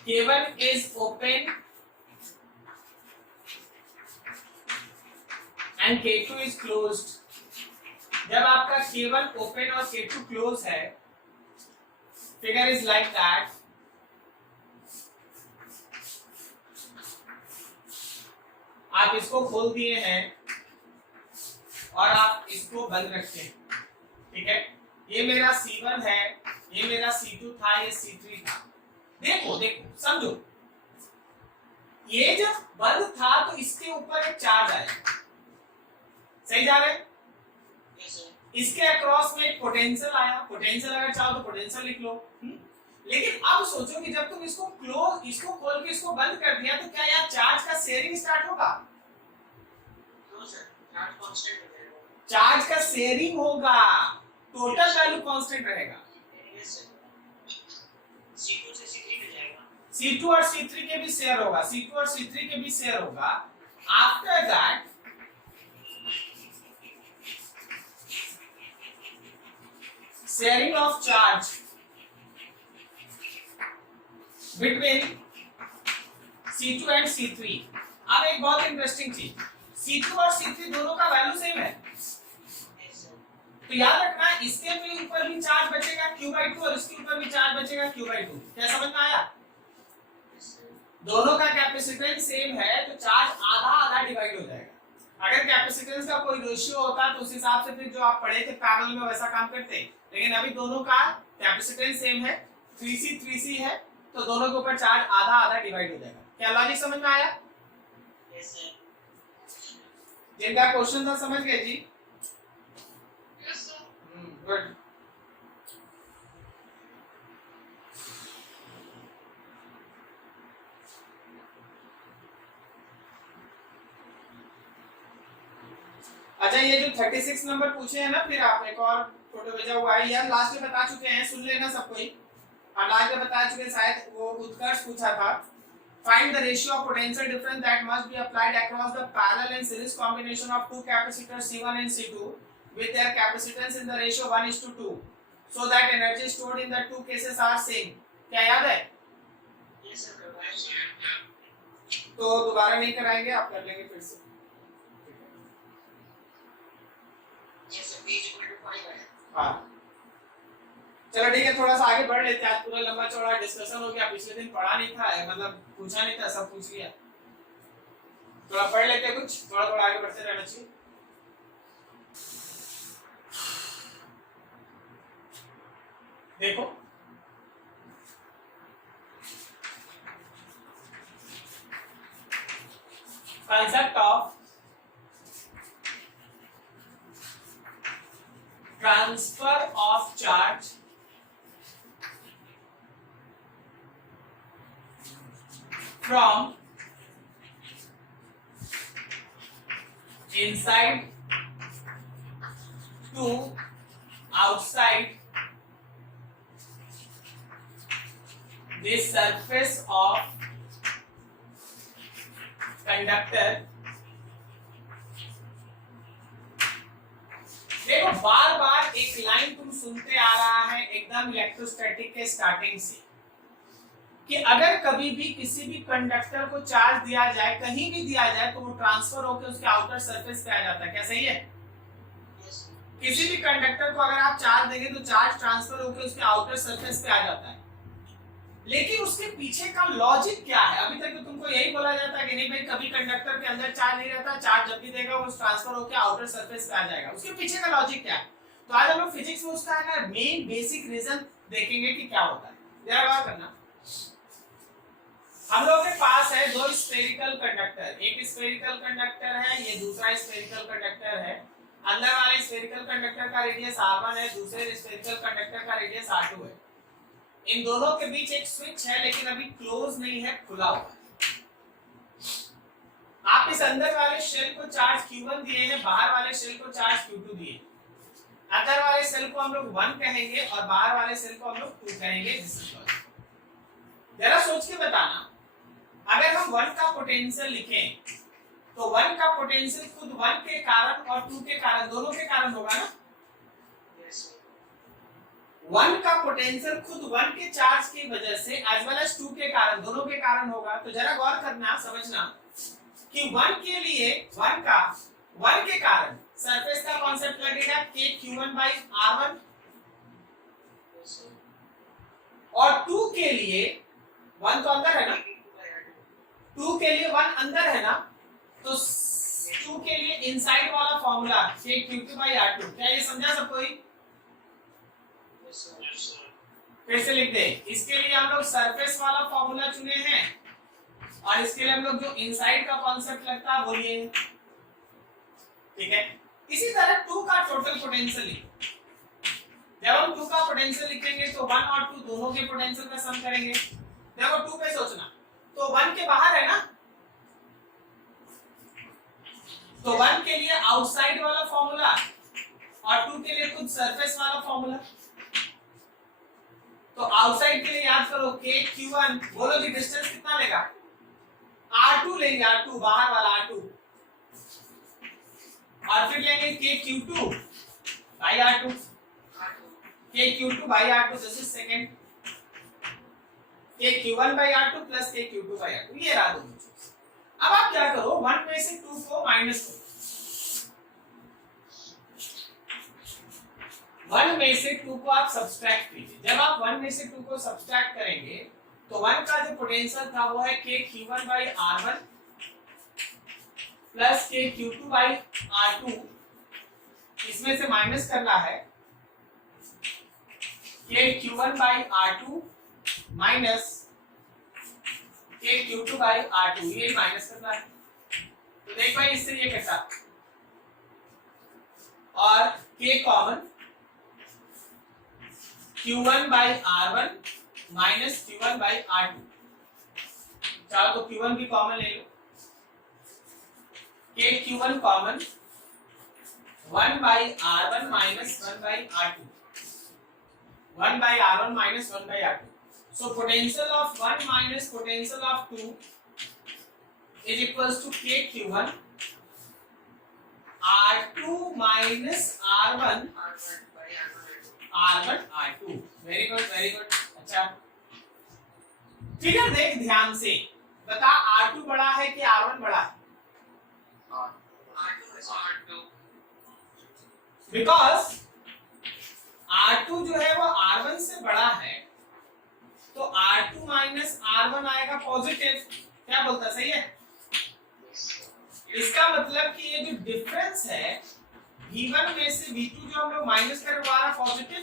K1 is open and K2 is closed, जब आपका K1 ओपन और K2 क्लोज है, फिगर इज लाइक दैट। आप इसको खोल दिए हैं और आप इसको बंद रखते हैं, ठीक है? ये मेरा C1 है, ये मेरा C2 था, ये C3 था। देखो देखो समझो, ये जब बंद था तो इसके ऊपर एक चार्ज आया, सही जा रहे हैं? इसके अक्रॉस में एक पोटेंशियल आया, पोटेंशियल अगर चाहो तो पोटेंशियल लिख लो। लेकिन अब सोचो कि जब तुम इसको खोल के इसको बंद कर दिया तो क्या यहाँ चार्ज का शेयरिंग स्टार्ट होगा? चार्ज का शेयरिंग होगा, टोटल वैल्यू कांस्टेंट रहेगा। C2 और C3 के भी शेयर होगा, C2 और C3 के भी शेयर होगा। After that sharing of charge between C2 and C3। अब एक बहुत इंटरेस्टिंग चीज, C2 और C3 दोनों का वैल्यू सेम है, तो याद रखना इसके भी ऊपर भी चार्ज बचेगा Q/2 और इसके ऊपर भी चार्ज बचेगा Q/2। क्या समझ में आया? दोनों का कैपेसिटेंस सेम है तो चार्ज आधा आधा डिवाइड हो जाएगा। अगर कैपेसिटेंस का कोई रेशियो होता तो उस हिसाब से फिर जो आप पढ़े थे पैरेलल में वैसा काम करते, लेकिन अभी दोनों का कैपेसिटेंस सेम है, 3C 3C है, तो दोनों के ऊपर चार्ज आधा आधा डिवाइड हो जाएगा। क्या लॉजिक समझ में आया? Yes sir. जिनका क्वेश्चन था समझ गए जी? Yes sir. गुड। अच्छा, ये जो 36 नंबर पूछे हैं ना, फिर आप एक और फोटो भेजा हुआ है यार, लास्ट में बता चुके हैं, सुन लेना सब कोई। और लास्ट में बता चुके, शायद वो उत्कर्ष पूछा था, find the ratio of potential difference that must be applied across the parallel and series combination of two capacitors C1 and C2 with their capacitance in the ratio 1:2 so that energy stored in the two cases are same। क्या याद है? Yes sir. तो दोबारा नहीं कराएंगे, आप कर लेंगे फिर से। हाँ चलो ठीक है, थोड़ा सा आगे बढ़ लेते हैं, आज पूरा लंबा चौड़ा डिस्कशन हो गया, पिछले दिन पढ़ा नहीं था, मतलब पूछा नहीं था, सब पूछ लिया। थोड़ा पढ़ लेते हैं, कुछ थोड़ा थोड़ा आगे बढ़ते रहना चाहिए। देखो concept of transfer of charge from inside to outside the surface of conductor। देखो बार बार एक लाइन तुम सुनते आ रहा है एकदम इलेक्ट्रोस्टैटिक के स्टार्टिंग से, कि अगर कभी भी किसी भी कंडक्टर को चार्ज दिया जाए, कहीं भी दिया जाए, तो वो ट्रांसफर होकर उसके आउटर सरफेस पे आ जाता है। क्या सही है? किसी भी कंडक्टर को अगर आप चार्ज देंगे तो चार्ज ट्रांसफर होकर उसके आउटर सरफेस पे आ जाता है। लेकिन उसके पीछे का लॉजिक क्या है? अभी तक तो तुमको यही बोला जाता है कि नहीं भाई कभी कंडक्टर के अंदर चार्ज नहीं रहता, चार्ज जब भी देगा वो ट्रांसफर होकर आउटर सरफेस पे आ जाएगा। उसके पीछे का लॉजिक क्या है? तो आज हम लोग फिजिक्स में उसका है ना मेन बेसिक रीजन देखेंगे कि क्या होता है। जरा गौर करना, हम लोग के पास है दो स्फेरिकल कंडक्टर, एक स्फेरिकल कंडक्टर है, ये दूसरा स्फेरिकल कंडक्टर है। अंदर वाले स्फेरिकल कंडक्टर का रेडियस r1 है, दूसरे स्फेरिकल कंडक्टर का रेडियस r2 है। इन दोनों के बीच एक स्विच है लेकिन अभी क्लोज नहीं है, खुला हुआ है। आप इस अंदर वाले शेल को चार्ज Q1 दिए हैं, बाहर वाले शेल को चार्ज Q2 दिए। अंदर वाले सेल को हम लोग 1 कहेंगे और बाहर वाले सेल को हम लोग 2 कहेंगे। जरा सोच के बताना, अगर हम 1 का पोटेंशियल लिखें तो 1 का पोटेंशियल खुद 1 के कारण और 2 के कारण, दोनों के कारण होगा ना। 1 का पोटेंशियल खुद 1 के चार्ज की वजह से एज वेल एज 2 के कारण, दोनों के कारण होगा। तो जरा गौर करना, समझना कि 1 के लिए 1 के कारण सरफेस का कॉन्सेप्ट लगेगा k q1/r1 और 2 के लिए 1 तो अंदर है ना, 2 के लिए 1 अंदर है ना, तो 2 के लिए इनसाइड वाला फॉर्मूला k q2/r2। क्या ये समझा सब कोई? फिर से लिख दे, इसके लिए हम लोग सरफेस वाला फॉर्मूला चुने हैं और इसके लिए हम लोग जो इनसाइड का कॉन्सेप्ट लगता है वो लिए, ठीक है। इसी तरह 2 का टोटल पोटेंशियल, जब हम 2 का पोटेंशियल लिखेंगे तो 1 और 2 दोनों के पोटेंशियल का सम करेंगे। देखो 2 पे सोचना, तो 1 के बाहर है ना, तो 1 के लिए आउटसाइड वाला फॉर्मूला और 2 के लिए खुद सरफेस वाला फॉर्मूला। तो आउटसाइड के लिए याद करो k q1, बोलो जी डिस्टेंस कितना लेगा? r2 लेंगे, r2 बाहर वाला r2, और फिर लेंगे k q2 by r2, k q2 by r2 this is second, k q1 by r2 plus k q2 by r2, ये रहा दोनों चीज। अब आप क्या करो, 1 में से 2 को माइनस करो, 1 में से 2 को आप सब्सट्रैक्ट कीजिए। जब आप 1 में से 2 को सब्सट्रैक्ट करेंगे तो 1 का जो पोटेंशियल था वो है k q1/r1 plus k q2/r2, इसमें से माइनस करना है k q1/r2 minus k q2/r2, ये माइनस करना है। तो देख भाई इससे ये कैसा, और k common q1/r1 minus q1/r2, चाहो तो q1 भी कॉमन ले लो, k q1 common 1/r1 minus 1/r2, 1/r1 minus 1/r2। So potential of 1 minus potential of 2 is equals to k q1 r2 minus r1 r2। Very good very good. अच्छा figure देख ध्यान से, बता r2 बड़ा है कि r1 बड़ा है? R2 बिकॉज r2 जो है वो r1 से बड़ा है, तो r2 माइनस r1 आएगा पॉजिटिव। क्या बोलता, सही है? इसका मतलब कि ये जो डिफरेंस है v1 में से v2 जो हम लोग माइनस कर रहे हैं पॉजिटिव,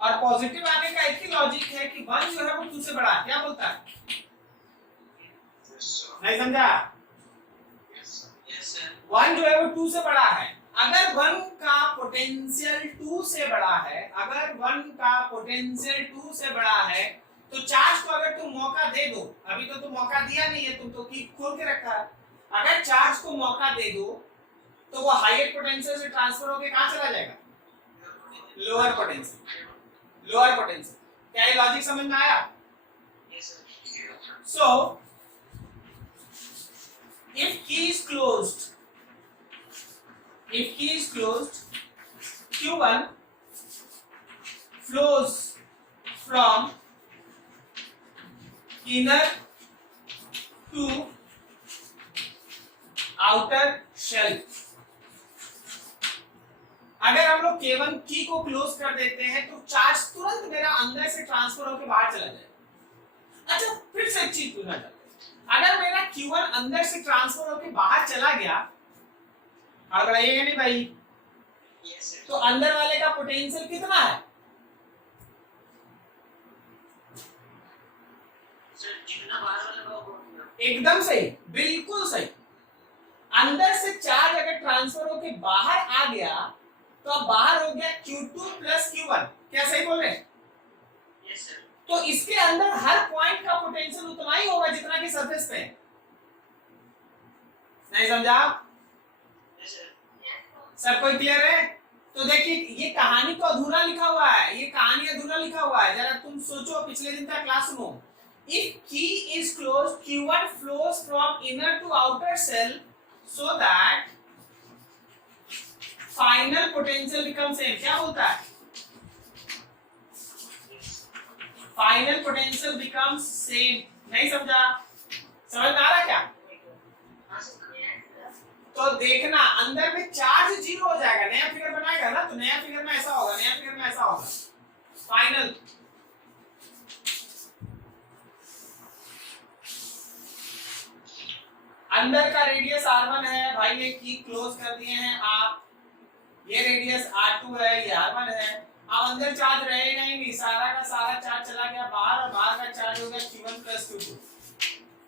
और पॉजिटिव आने का एक ही लॉजिक है कि 1 जो है वो 2 से बड़ा है। क्या बोलता है? नहीं समझा? 1 जो है वो 2 से बड़ा है। अगर 1 का पोटेंशियल 2 से बड़ा है, अगर 1 का पोटेंशियल 2 से बड़ा है, तो चार्ज को अगर तुम मौका दे दो, अभी तो तुम मौका दिया नहीं है, तुम तो की खोल के रखा है, अगर चार्ज को मौका दे दो तो वो हायर पोटेंशियल से ट्रांसफर होके कहां चला जाएगा? Lower potential, lower potential. क्या ये लॉजिक समझ में आया? सो if key is closed, if key is closed, Q1 flows from inner to outer shell। अगर हम लोग K1 की को क्लोज कर देते हैं तो चार्ज तुरंत मेरा अंदर से ट्रांसफर होकर बाहर चला जाएगा। अच्छा फिर से एक चीज पूछना चाहते हैं, अगर मेरा Q1 अंदर से ट्रांसफर होकर बाहर चला गया, हड़बड़ाइएगा नहीं भाई, Yes, sir. तो अंदर वाले का पोटेंशियल कितना है? Sir, जितना बाहर वाला होगा उतना। एकदम सही, बिल्कुल सही। अंदर से चार्ज अगर ट्रांसफर होके बाहर आ गया तो अब बाहर हो गया Q2 प्लस Q1, क्या सही बोल रहे हैं? Yes, sir. तो इसके अंदर हर पॉइंट का पोटेंशियल उतना ही होगा जितना कि सरफेस पे है। नहीं समझा? Yes, sir. सब कोई क्लियर है? तो देखिए ये कहानी को अधूरा लिखा हुआ है, ये कहानी अधूरा लिखा हुआ है, जरा तुम सोचो, पिछले दिन का क्लास सुनो। If key is closed, Q1 flows from inner to outer cell so that final potential becomes same। क्या बोलता है? Final potential becomes same। नहीं समझा? समझ में आ रहा क्या? हाँ, sir. तो देखना अंदर में चार्ज जीरो हो जाएगा, नया फिगर बनाएगा ना, तो नया फिगर में ऐसा होगा, नया फिगर में ऐसा होगा। फाइनल अंदर का रेडियस R1 है भाई, ये की क्लोज कर दिए हैं आप, ये रेडियस R2 है, ये R1 है। अब अंदर चार्ज रहेगा ही नहीं, सारा का सारा चार्ज चला गया बाहर, और बाहर का चार्ज हो गया Q1 प्लस Q2।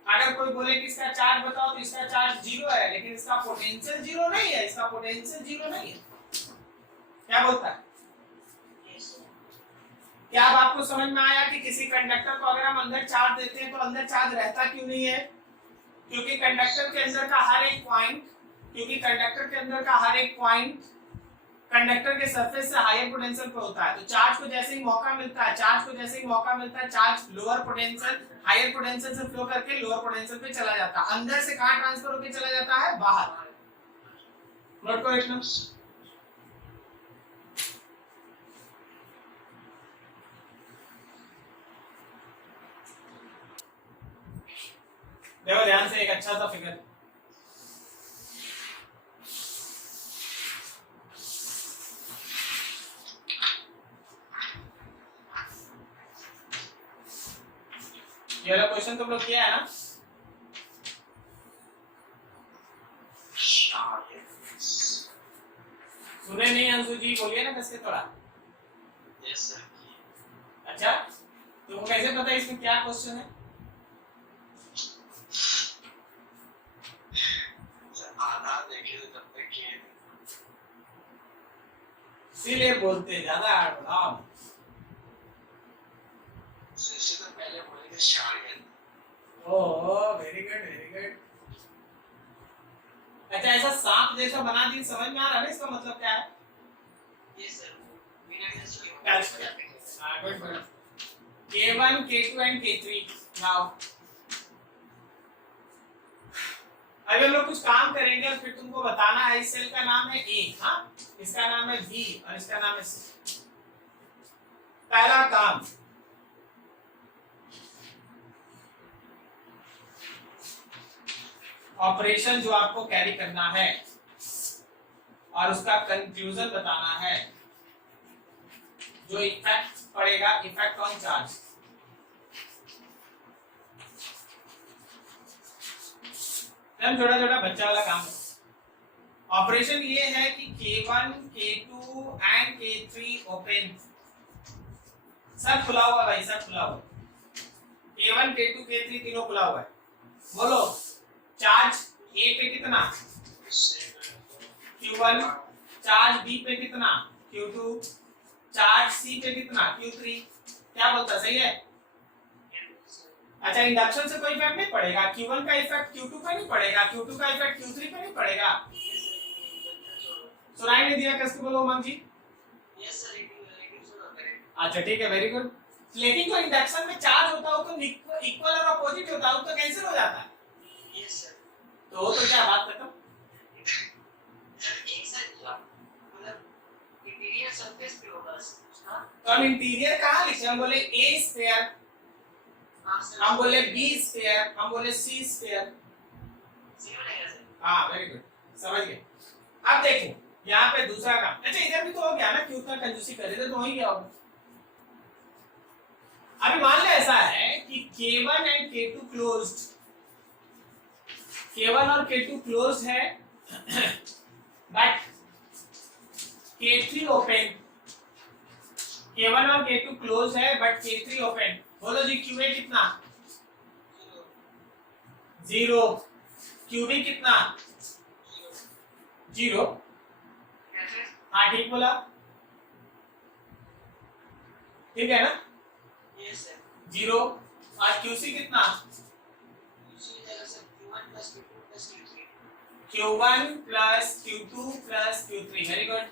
अगर कोई बोले कि इसका चार्ज बताओ तो इसका चार्ज जीरो है, लेकिन इसका पोटेंशियल जीरो नहीं है, इसका पोटेंशियल जीरो नहीं है। क्या बोलता है? Yes, sir. क्या अब आपको समझ में आया कि किसी कंडक्टर को अगर हम अंदर चार्ज देते हैं तो अंदर चार्ज रहता क्यों नहीं है? क्योंकि कंडक्टर के अंदर का हर एक पॉइंट, कंडक्टर के सरफेस से हायर पोटेंशियल पे होता है। तो चार्ज को जैसे ही मौका मिलता है, charge lower potential higher potential से फ्लो करके लोअर पोटेंशियल पे चला जाता है। अंदर से कहां ट्रांसफर होकर चला जाता है? बाहर। नोट करो एक नंबर। देखो ध्यान से, एक अच्छा सा फिगर, ये वाला क्वेश्चन तुम लोग किया है ना? सुने नहीं अंशु जी? बोलिए ना कसके थोड़ा। Yes, sir. अच्छा तुमको कैसे पता है इसमें क्या क्वेश्चन है? आधा देखे तो तब तक ये इसीलिए बोलते ज्यादा हार्ड बनाओ। इससे तो पहले बोलेंगे शायद। Oh very good very good. अच्छा ऐसा सांप जैसा बना दी, समझ में आ रहा है इसका मतलब क्या है? Yes, sir. बिना किसी के हाँ good good. K1, K2 and K3 now अभी हम लोग कुछ काम करेंगे और फिर तुमको बताना है। इस सेल का नाम है A, हाँ, इसका नाम है B और इसका नाम है C। पहला काम, ऑपरेशन जो आपको कैरी करना है और उसका कंक्लूजन बताना है, जो इफेक्ट पड़ेगा, इफेक्ट ऑन चार्ज। छोटा छोटा बच्चा वाला काम। ऑपरेशन ये है कि K1, K2 and K3 open, सब खुला हुआ भाई, सब खुला हुआ। K1, K2, K3 तीनों खुला हुआ है। बोलो चार्ज A पे कितना? Q1। चार्ज B पे कितना? Q2। चार्ज C पे कितना? Q3। क्या बोलता, सही है? अच्छा इंडक्शन से कोई इफेक्ट नहीं पड़ेगा, Q1 का इफेक्ट Q2 पे नहीं पड़ेगा, Q2 का इफेक्ट Q3 पे नहीं पड़ेगा। सुनाई नहीं दिया? किसको बोलो उमंग जी? Yes, sir. लेकिन सुनो करें। अच्छा ठीक है, वेरी गुड। लेकिन जो इंडक्शन में चार्ज होता है वो तो इक्वल और अपोजिट होता है, वो तो कैंसिल हो जाता है। Yes, sir. तो क्या बात खत्म? एक सर मतलब इंटीरियर सरफेस पे होगा उसका। तो हम इंटीरियर कहाँ लिखे? हम बोले A स्फीयर, हम बोले B स्फीयर, हम बोले C स्फीयर। सही बनेगा सर। हाँ वेरी गुड, समझ गए। अब देखो यहाँ पे दूसरा काम। अच्छा इधर भी तो हो गया ना कि उतना कंजूसी कर रहे थे तो हो ही गया होगा। अभी मान लो ऐसा है कि K1 and K2 closed, K1 और K2 क्लोज्ड है बट K3 ओपन, K1 और K2 क्लोज है बट K3 ओपन। बोलो जी QA कितना? 0। QB कितना? 0। हाँ ठीक बोला, ठीक है ना? Yes, sir. 0। और QC कितना? Q1 plus Q2 plus Q3। Very good.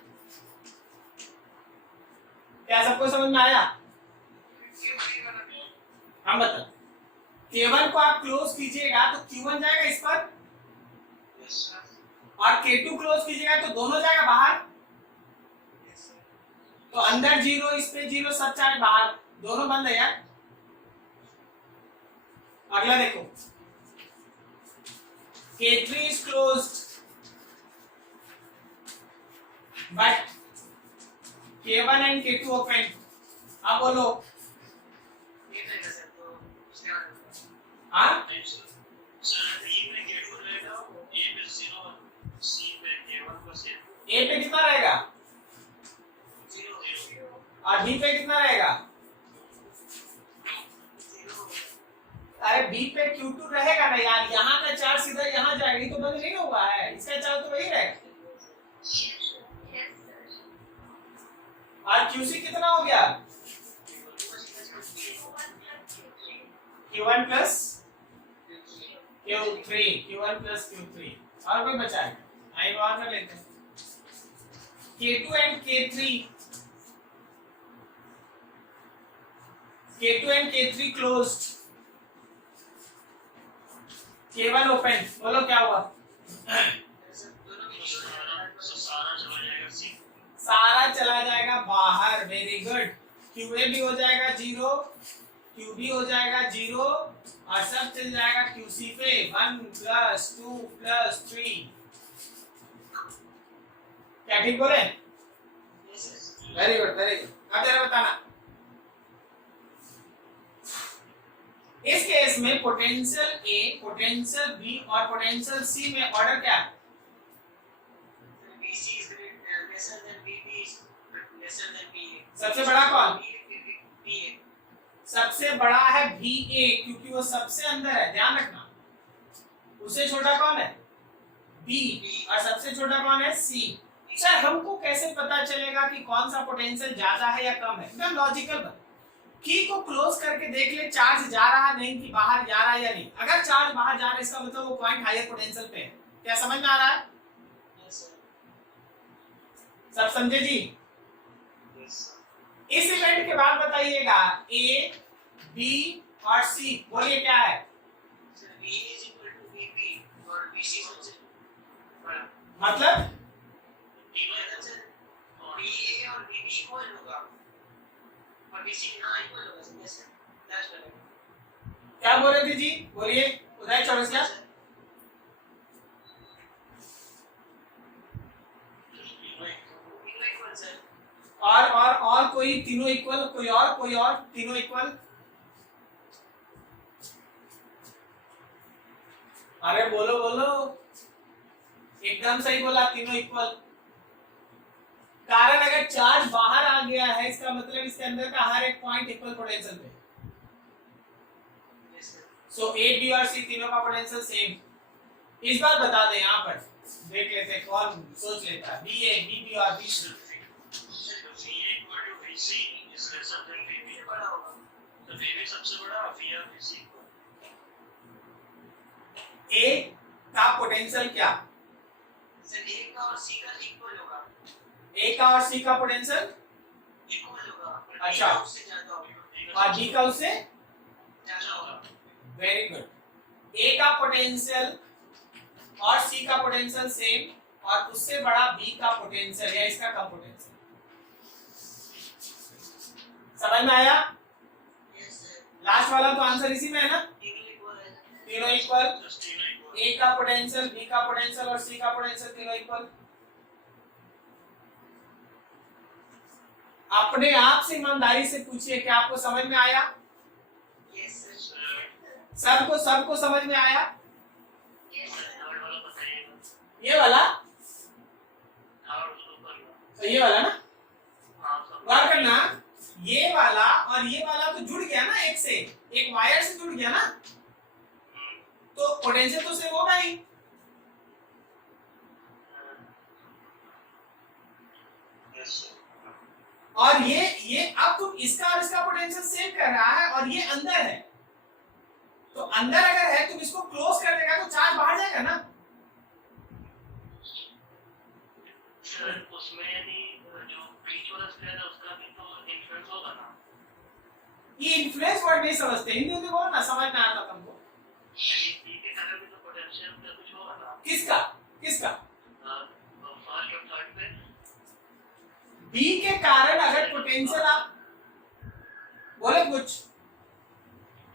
क्या सबको समझ में आया? हम बता, K1 को आप क्लोज कीजिएगा तो Q1 जाएगा इस पर और K2 क्लोज कीजिएगा तो दोनों जाएगा बाहर, तो अंदर 0 इस पे 0 सब चार्ज बाहर, दोनों बंद है यार। अगला देखो, K3 is closed but K1 and K2 open। अब बोलो हाँ A पे कितना रहेगा और B पे कितना रहेगा? अरे B पे Q2 रहेगा ना यार, यहाँ का चार्ज सीधा यहाँ जाएगा, ये तो बंद नहीं हुआ है, इसका चार्ज तो वही रहेगा। और QC कितना हो गया? Q1 plus Q3, Q1 plus Q3। और कोई बचा है? आइए बाहर कर लेते हैं। K2 and K3 closed, K1 open। बोलो क्या हुआ? सारा चला जाएगा बाहर, वेरी गुड। QA भी हो जाएगा 0, QB हो जाएगा 0 और सब चल जाएगा QC पे 1 plus 2 plus 3। क्या ठीक बोले? Very good very good. अब जरा बताना, इस केस में पोटेंशियल A, पोटेंशियल B और पोटेंशियल C में ऑर्डर क्या है? सबसे बड़ा कौन? सबसे बड़ा है BA क्योंकि वो सबसे अंदर है, ध्यान रखना। उससे छोटा कौन है? B और सबसे छोटा कौन है? C। सर हमको कैसे पता चलेगा कि कौन सा पोटेंशियल ज्यादा है या कम है? एकदम लॉजिकल बात, की को क्लोज करके देख ले चार्ज जा रहा है नहीं कि बाहर जा रहा है या नहीं। अगर चार्ज बाहर जा रहा है इसका मतलब वो पॉइंट हायर पोटेंशियल पे है। क्या समझ में आ रहा है? सब समझे जी? इस इवेंट के बाद बताइएगा A, B और C, बोलिए क्या है? मतलब क्या बोल रहे थे जी? बोलिए उदय चौरसिया। और कोई तीनों इक्वल, कोई और तीनों इक्वल। अरे बोलो बोलो, एकदम सही बोला, तीनों इक्वल। कारण अगर चार्ज बाहर आ गया है इसका मतलब इसके अंदर का हर एक पॉइंट इक्वल पोटेंशियल पे। सो A, B और C तीनों का पोटेंशियल सेम। इस बार बता दें, यहाँ पर देख लेते कौन सोच लेता है। BA, BB और BC। A का पोटेंशियल क्या? A का और C का इक्वल होगा। A का और C का पोटेंशियल इक्वल होगा। अच्छा, उससे ज्यादा होगा और B का उससे ज्यादा होगा। Very good. A का पोटेंशियल और C का पोटेंशियल सेम और उससे बड़ा B का पोटेंशियल या इसका कम पोटेंशियल। समझ में आया? लास्ट वाला तो आंसर इसी में है ना? तीनों इक्वल। A का पोटेंशियल, B का पोटेंशियल और C का पोटेंशियल तीनों इक्वल। अपने आप से ईमानदारी से पूछिए कि आपको समझ में आया? Yes, sir. सबको समझ में आया? Yes, sir. थर्ड वाला बताइएगा। ये वाला, थर्ड उसको कर लो। तो ये वाला ना, हाँ, सब। गौर करना, ये वाला और ये वाला तो जुड़ गया ना, एक से एक वायर से जुड़ गया ना, तो पोटेंशियल तो सेम होगा ही। Yes, sir. और ये अब तुम इसका और इसका पोटेंशियल सेम कर रहा है और ये अंदर है, तो अंदर अगर है तुम इसको क्लोज कर देगा तो चार्ज बाहर जाएगा ना। सर उसमें यदि जो बीच वाला स्क्वायर है उसका भी तो इन्फ्लुएंस होगा ना। ये इन्फ्लुएंस वर्ड नहीं समझते, हिंदी में बोलो ना, समझ में आता तुमको। बी के कारण भी तो पोटेंशियल का कुछ होगा ना। किसका किसका? फर्स्ट और थर्ड पे बी के कारण अगर पोटेंशियल आप बोले कुछ,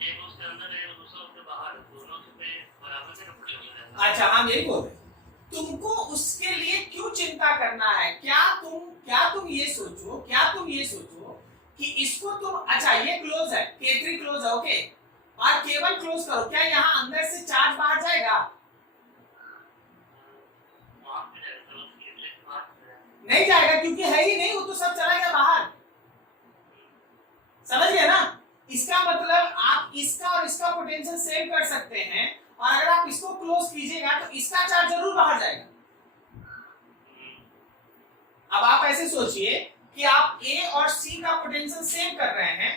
एक उसके अंदर है और दूसरा उसके बाहर है, दोनों से बराबर से पोटेंशियल है। अच्छा हम यही बोल रहे हैं, तुमको उसके लिए क्यों चिंता करना है? क्या तुम ये सोचो कि इसको तुम, अच्छा ये क्लोज है, K3 क्लोज है, ओके, और केवल क्लोज करो, क्या यहाँ अंदर से चार्ज बाहर जाएगा? नहीं जाएगा, क्योंकि है ही नहीं, वो तो सब चला गया बाहर। समझ गए ना? इसका मतलब आप इसका और इसका पोटेंशियल सेम कर सकते हैं, और अगर आप इसको क्लोज कीजिएगा तो इसका चार्ज जरूर बाहर जाएगा। अब आप ऐसे सोचिए कि आप A और C का पोटेंशियल सेम कर रहे हैं,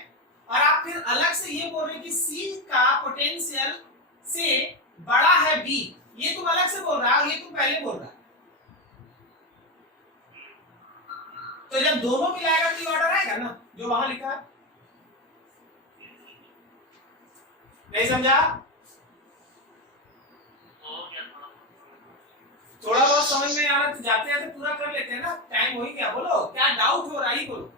और आप फिर अलग से ये बोल रहे हैं कि C का पोटेंशियल से बड़ा है B, ये तुम अलग से बोल रहा है, ये तुम पहले बोल रहा है। तो जब दोनों मिलाएगा तो ऑर्डर आएगा ना जो वहां लिखा है। नहीं समझा? थोड़ा बहुत समझ में आ रहा तो जाते जाते पूरा कर लेते हैं ना, टाइम हो ही गया। बोलो क्या डाउट हो रहा है, बोलो।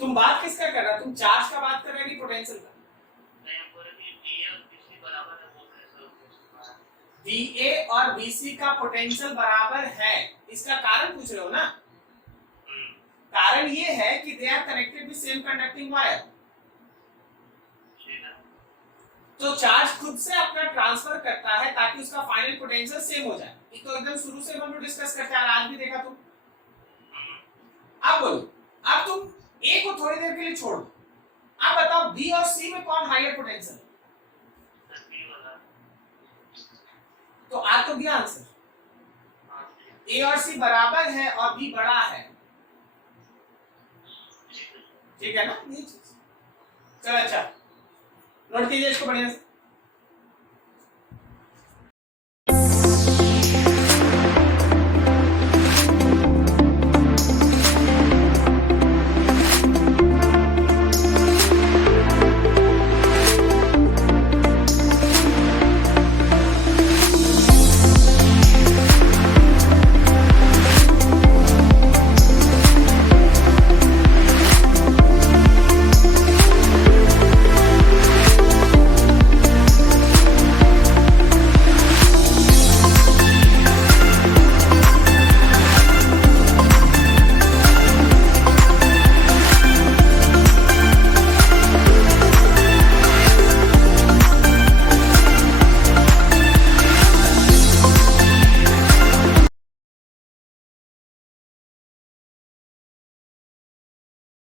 तुम बात किसका कर रहा? तुम चार्ज का बात कर रहे हो कि पोटेंशियल का? VA और VC का पोटेंशियल बराबर है, इसका कारण पूछ रहे हो ना? कारण ये है कि they are connected with same conducting wire, तो चार्ज खुद से अपना ट्रांसफर करता है ताकि उसका फाइनल पोटेंशियल सेम हो जाए। ये तो एकदम शुरू से हम लोग डिस्कस करते हैं, आज भी देखा तुम। अब बोलो, अब तुम A को थोड़ी देर के लिए छोड़ दो, अब बताओ B और C में कौन हायर पोटेंशियल? तो आ तो गया आंसर, A और C बराबर है और B बड़ा है, ठीक है ना? ये चीज चलो, अच्छा नोट कीजिए इसको बढ़िया से।